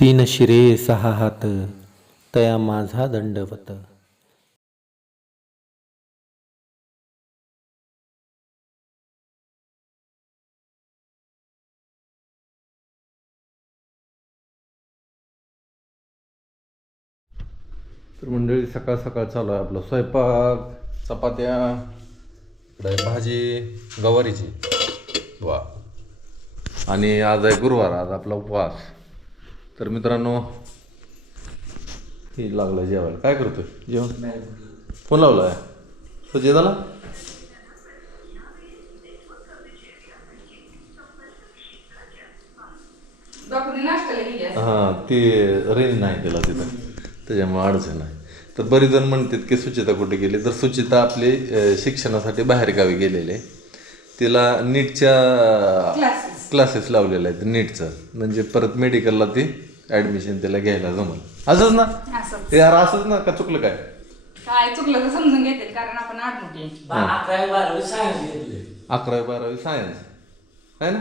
तीन शिरे सहा हात तया माझा दंडवत. तर मंडळी सकाळ सकाळ चालू आहे आपलं स्वयंपाक चपात्या इकडे भाजी गवारीची. वा. आणि आज आहे गुरुवार आज आपला उपवास. तर मित्रांनो ही लागलं जेवायला. काय करतोय? जेवण फोन लावला आहे तो असं. हां ते रेंज नाही त्याला तिथं. त्याच्यामुळे अडचण नाही. तर बरेच जण म्हणतात की सुचिता कुठे गेली? तर सुचिता आपली शिक्षणासाठी बाहेरगावी गेलेले. तिला नीटच्या. क्लासेस लावलेले आहेत नीटचं. म्हणजे परत मेडिकलला ती ॲडमिशन त्याला घ्यायला जमल. असंच ना? असं ते यार असंच ना? का चुकलं काय? काय चुकलं तर समजून घेतील कारण आपण आडमुठी आहे. अकरावी बारावी सायन्स घेतले. अकरावी बारावी सायन्स आहे ना?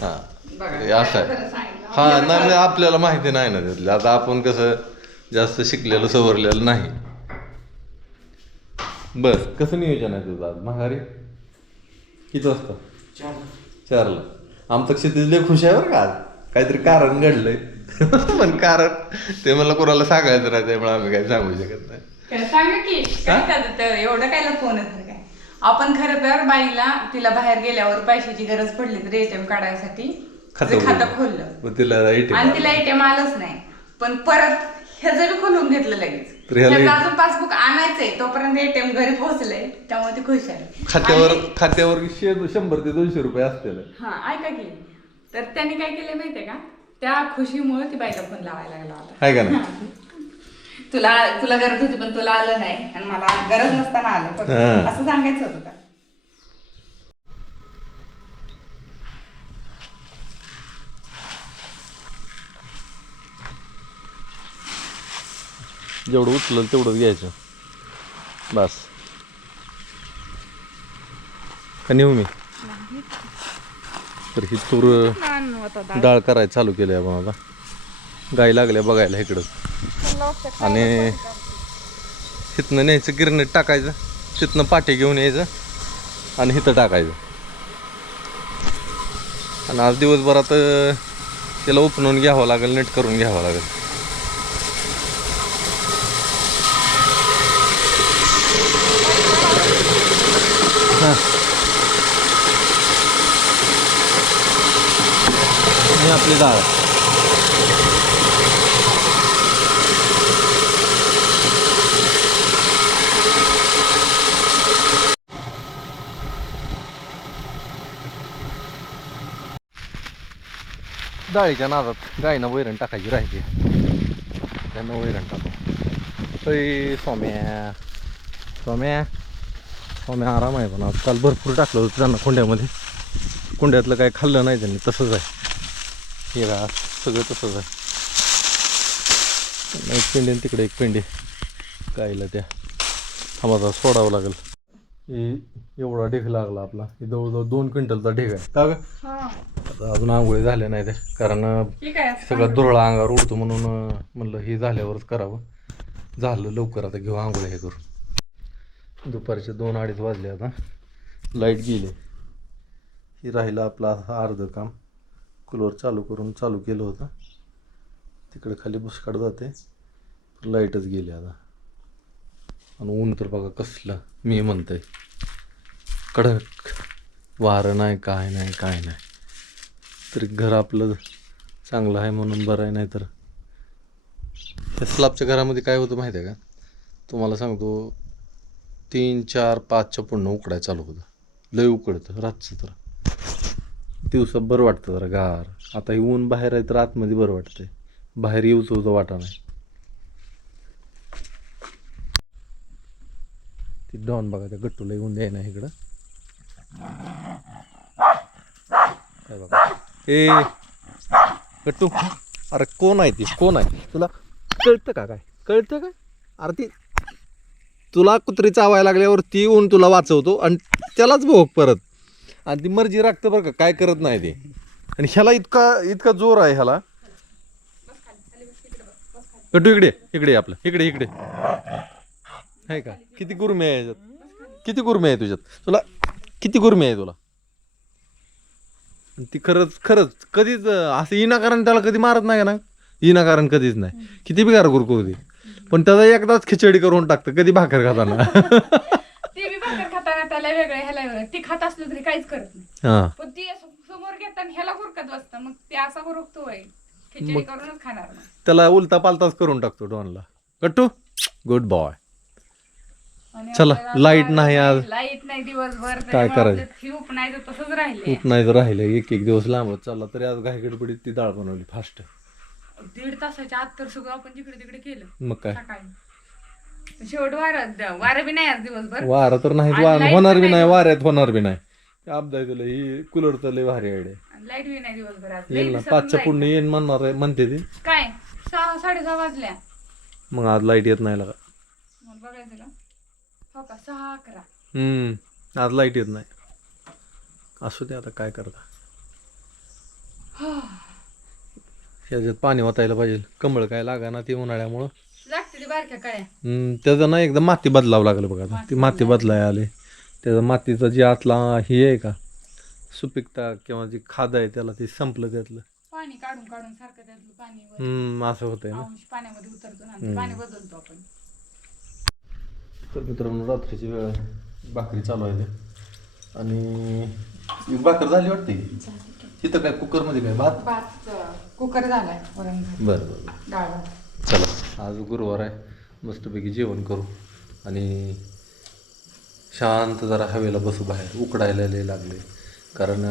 हां. बघा, हे असं खरं आहे. सांगितलं. हा नाही म्हणजे आपल्याला माहिती नाही ना त्यातलं. आता आपण कसं जास्त शिकलेलं सवरलेलं नाही. बस कसं नियोजन आहे तुझं आज? महागारी किती वाजता? चारला. आमचं क्षितिज लय खुश आहे बरं का आज. काहीतरी कारण घडलंय. पण कारण ते मला कोणाला सांगायचं नाही त्यामुळे आम्ही काही सांगू शकत नाही. सांगा की काय तर एवढं काय फोन काय? आपण खरं तर बाईला तिला बाहेर गेल्यावर पैशाची गरज पडली तर एटीएम काढायसाठी खातं तिचं खातं उघडलं. खोललं. मग तिला ATM आणि तिला एटीएम आलंच नाही. पण परत ह्याचं बी खोलून घेतलं लगेच. तर ह्याला- ह्याचं अजून पासबुक आणायचंय तोपर्यंत एटीएम घरी पोहोचलंय त्यामुळे ती खुश आहे. खात्यावर आणि- खात्यावर शे शंभर ते दोनशे रुपये असतील. हा ऐका की. तर त्यांनी काय केलं माहितीये का? त्या खुशीमुळे ती बाईला फोन लावायला लागला होता. आहे का नाही? तुला तुला गरज होती पण तुला आलं नाही. आणि मला गरज नसताना आलं. फक्त. हा. असं सांगायचं होतं का? जेवढं उचलं तेवढंच घ्यायचं. बस. का नेऊ मी? तर ही तूर डाळ करायला चालू केली आपण आता गाई लागल्या बघायला इकडं. आणि हिथनं न्यायचं गिरणीत टाकायचं. तिथनं पाठी घेऊन यायचं आणि हिथं टाकायचं. आणि आज दिवसभरात त्याला उपणून घ्यावं लागेल नीट करून घ्यावं लागेल आणि आपली डाळ डाळीच्या नादात गायनं वैरण टाकायची राहिली. त्यानं वैरण टाकू. अय सोम्या सोम्या सोम्या आराम आहे पण आज काल भरपूर टाकलं होतं त्यांना कुंड्यामध्ये कुंड्यातलं काय खाल्लं नाही त्यांनी तसंच आहे. हे सगळं तसंच आहे. एक पेंडी आणि तिकडे एक पेंडी. गाईला त्या. आम्हाला सोडावं लागेल. हे एवढा ढेग लागला आपला. हे जवळजवळ दोन क्विंटलचा ढेग आहे. का गं? आता अजून आंघोळी झाल्या नाही ते कारण ठीक आहे सगळा दुरळा अंगावर उडतो म्हणून म्हणलं हे झाल्यावरच करावं. झालं लवकर आता घेऊ आंघोळ हे करून. दुपारचे दोन अडीच वाजले आता. लाइट गेली. ही राहिलं आपलं अर्धं काम. कूलर चालू करून चालू केलं होतं. तिकडे खाली बुसकाट जाते. लाईटच गेली आता. आणि ऊन तर बघा कसलं मी म्हणतंय. कडक. वारं नाही काय नाही काय नाही. तरी घर आपलं चांगलं आहे म्हणून बरं आहे नाही तर त्या स्लॅबच्या घरामध्ये काय होतं माहिती आहे का? तुम्हाला सांगतो तीन चार पाचच्या पुढं उकडाय चालू होतं. लय उकडतं रातचं तर. दिवसा बरं वाटतं जरा गार. आता हे ऊन बाहेर आहे तर आतमध्ये बरं वाटतंय. बाहेर येऊच होतं वाटा नाही. ती डॉन बघा त्या गट्टूला येऊन द्याय ना इकडं. काय बघा. ए गट्टू अरे कोण आहे ती? कोण आहे? तुला कळतं का काय? कळतं काय? अरे ती तुला कुत्री चावायला लागल्यावर ती येऊन तुला वाचवतो आणि त्यालाच भोग परत. आणि ती मर्जी राखतं बरं का काय करत नाही ते. आणि ह्याला इतका इतका जोर आहे ह्याला. कटू इकडे इकडे आपलं इकडे इकडे. आहे का? किती गुरमे आहे याच्यात? किती गुरमे आहे तुझ्यात? तुला किती गुरमे आहे तुला? ती खरंच खरंच कधीच असं इनाकारण त्याला कधी मारत नाही का ना? इनाकारण कधीच नाही. किती बिगार गुरकुर गुरकू दे पण त्याचा एकदाच खिचडी करून टाकतं कधी भाकर खाताना. भाकर खाताना त्याला वेगळं ह्याला वेगळं. ती खात असलं तरी काहीच करत नाही. हा. पण ती असं समोर घेताना ह्याला गुरकत बसतं. मग ते असा गुरकतोय खिचडी करूनच खाणार त्याला उलता पालताच करून टाकतो डॉनला. गट्टू गुड बॉय आणि चला, आपल्याला लाइट नाही आज. लाइट नाही दिवसभर. काय करायचं? नाही तर तसंच राहिले. खूप नाही तर राहिलं. एक एक दिवस लांबत चालला तरी आज घाई गडबडीत ती डाळ बनवली फास्ट दीड तासाच्या आत तर सगळं आपण जिकडे तिकडे केलं. मग काय? सकाळी. शेवट वारं वारं बी नाही आज दिवसभर. वारा तर नाही आणि वा- light होणार पण बी नाही. नाही वाऱ्यात होणार बी नाही. अपदा तुला ही कूलर तर लय भारी आयडिया लाइट बी नाही दिवसभर आज. लई येईल ना दिवसातून पाचच्या light. पुढे येईन म्हणणार आहे म्हणते ती. काय? सहा साडेसहा वाजल्या. मग आज लाइट येत नाही लागा. मला बघायचं का? हो का? सहा अकरा. हम्म आज लाइट येत नाही. असू दे आता काय करता. ह्याच्यात पाणी वाचायला पाहिजे. कमळ काय लागा ना ते उन्हाळ्यामुळं. लागते ती बारक्या कळ्या. हम्म, त्याचं ना एकदम माती बदलावं लागलं बघा. आता ती माती बदलाय आले. त्याचं मातीचं जे आतला हे आहे का सुपिकता किंवा जी खाद आहे त्याला ते संपलं त्यातलं. पाणी काढून काढून सारखं त्यातलं पाणी वर हम्म, असं होतंय ना. अंश पाण्यामध्ये उतरतो ना ते पाणी बदलतो आपण. तर मित्रांनो रात्रीची वेळ आहे. भाकरी चालू आहे. आणि ही भाकर झाली वाटते? तिथं काय कुकरमध्ये काय? भात? भात कुकर झालाय वरण भात, बरं बरं. डाळ भात. चला. आज गुरुवार आहे. मस्तपैकी जेवण करू. आणि शांत जरा हवेला बसू बाहेर. उकडायला लय लागले. कारण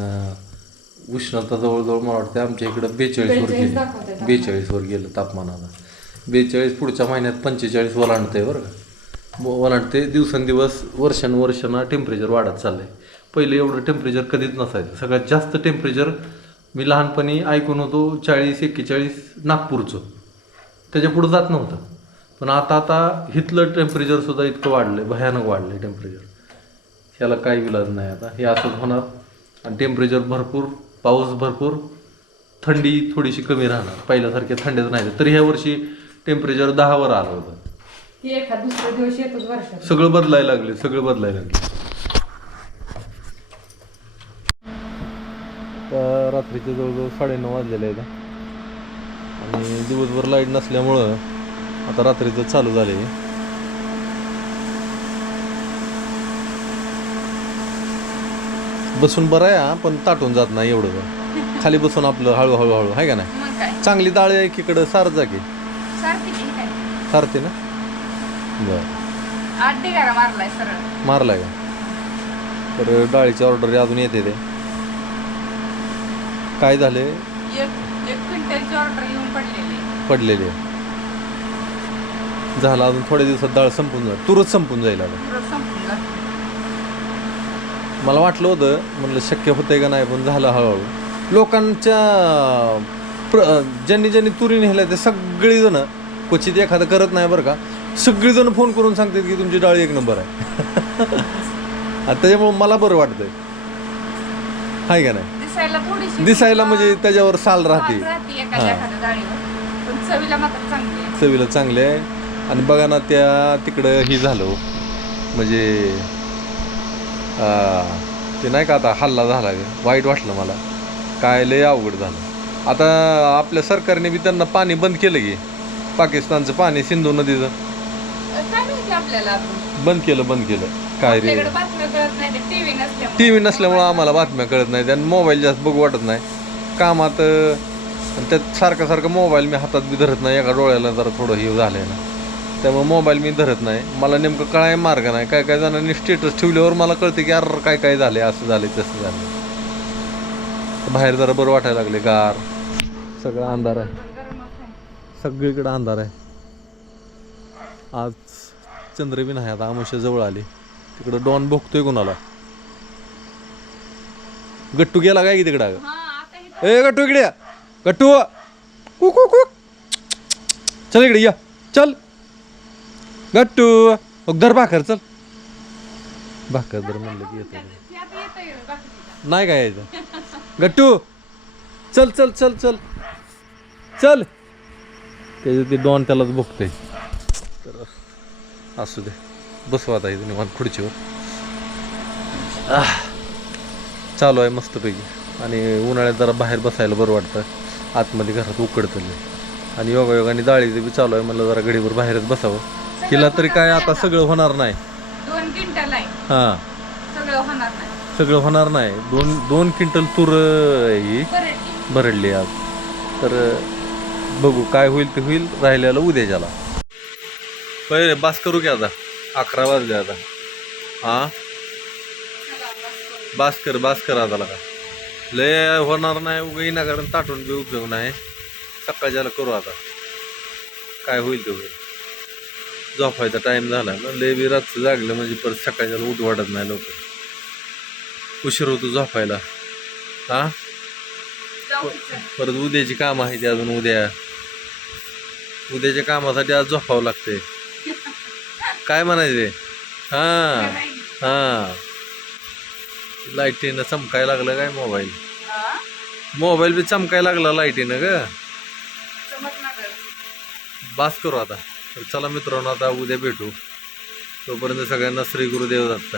उष्णता जवळजवळ मला वाटतं आमच्या इकडं बेचाळीसवर 42 दाखवतंय गेलं तापमान. बेचाळीसवर गेलं तापमान आता बेचाळीस पुढच्या महिन्यात पंचेचाळीस ओलांडतंय बरं का. व- ओलांडते दिवसेंदिवस वर्षानुवर्षांना टेम्परेचर वाढत चाललंय. पहिले एवढं टेम्परेचर कधीच नसायचं. सगळ्यात जास्त टेम्परेचर मी लहानपणी ऐकून होतो चाळीस एक्केचाळीस नागपूरचं. त्याच्या पुढं जात नव्हतं. पण आता आता इथलं टेम्परेचर सुद्धा इतकं वाढलंय भयानक वाढलंय टेम्परेचर ह्याला काही विलाज नाही आता. हे असंच होणार. आणि टेम्परेचर भरपूर पाऊस भरपूर थंडी थोडीशी कमी राहणार. पहिल्यासारख्या थंडीच नाही. तरी ह्या वर्षी टेम्परेचर दहावर आलं होतं. सगळं बदलायला लागले सगळं बदलायला लागले. आता रात्रीचे जवळजवळ साडेनऊ वाजलेले आहेत. आणि दिवसभर लाइट नसल्यामुळं आता रात्रीचं चालू झाले. बसून बरं आहे पण ताटून जात नाही एवढं. खाली बसून आपलं हळूहळू हळू आहे का नाही? चांगली डाळ आहे एकीकडं सार जा की? सारखी ती काय? सारते ना? बरं. मारलाय का? तर डाळीची ऑर्डर अजून येते ते. काय झाले? एक एक क्विंटलची ऑर्डर येऊन पडलेली. पडलेले झालं अजून थोड्या दिवसात डाळ संपून जाईल. तुरच संपून जाईल आता. पुरं संपून जातं. मला वाटलं होतं म्हणलं शक्य होतंय का नाही पण झालं हळूहळू. लोकांच्या प्र ज्यांनी ज्यांनी तुरी नेल्या ते सगळीजण क्वचित एखादं करत नाही बरं का. सगळीजण फोन करून सांगतात की तुमची डाळ एक नंबर आहे. आणि त्याच्यामुळे मला बरं वाटतंय. हाय का नाही? दिसायला थोडीशी दिसायला म्हणजे त्याच्यावर साल राहते साल राहते. एखाद्या हा. एखाद्या डाळीवर पण चवीला मात्र चांगली आहे. चवीला चांगले आहे. आणि बघा ना त्या तिकडं ही झालं. म्हणजे ते नाही का आता हल्ला झाला वाईट वाटलं मला. काय लय अवघड झालं. आता आपल्या सरकारने बी त्यांना पाणी बंद केलं की पाकिस्तानचं पाणी सिंधू नदीचं. काय माहिती आपल्याला आपण बंद केलं बंद केलं. काय रे? आपल्याकडे बातम्या कळत नाही टीव्ही नसल्यामुळे. टी व्ही नसल्यामुळं आम्हाला बातम्या कळत नाही आणि मोबाईल जास्त बघू वाटत नाही. कामात अं, आणि त्यात सारखं सारखं मोबाईल मी हातात बी धरत नाही एका डोळ्याला जरा थोडं हे झालं आहे ना. त्यामुळे मोबाईल मी धरत नाही. मला नेमकं कळाय मार्ग नाही. काय काय जणांनी स्टेटस ठेवल्यावर मला कळते की अर काय काय झाले असं झाले तसं झालं बाहेर जरा बरं वाटायला लागले गार. सगळं अंधार आहे गरमच आहे. सगळीकडे अंधार आहे. आज चंद्र बी नाही आता आमुष्या जवळ आली. तिकडं डॉन भोगतोय कोणाला? गट्टू गेला काय की तिकडं? अगं? ए गट्टू इकडे या. गट्टू कू कू कू. चल इकडे या. चल. गट्टू मग धर भाकर चल. भाकर धर म्हणलं की येतो. नाही काय यायचं? गट्टू चल चल चल चल. चल. त्याचं ते डॉन त्यालाच बघतोय तर असू दे. बसू आता इथे निवांत खुर्चीवर. चालू आहे मस्तपैकी. आणि उन्हाळ्यात जरा बाहेर बसायला बरं वाटतं. आतमध्ये घरात उकडतं लय. आणि योगा योगाने डाळीचं बी चालू आहे म्हणलं जरा गडीवर बाहेरच बसावं. तिला तरी काय आता सगळं होणार नाही. हां. सगळं होणार नाही. नाही. दोन दोन क्विंटल तूर ही भरडली. आज. तर बघू काय होईल ते होईल. राहिलेलं उद्याच्याला पहिले बास करू की आता. अकरा वाजले आता. हां? बास कर बास कर आता लगा लय होणार नाही उगाही ना कारण ताटून बी उपयोग नाही. सकाळच्याला करू आता. काय होईल ते होईल. झोपायचा टाइम झाला ना लय बी रातचं जागलं म्हणजे परत सकाळच्याला उठ वाटत नाही लवकर. उशीर होतो झोपायला. हा? परत उद्याची काम आहे ती अजून उद्या. उद्याच्या कामासाठी आज झोपावं लागते काय म्हणायचे? हा. हा. लाईटीनं चमकायला लागलं काय मोबाईल? मोबाईल बी चमकायला लागला लाईटीनं ग. बास करू आता. चला मित्रांनो आता उद्या भेटू. तोपर्यंत सगळ्यांना श्री गुरुदेव दत्त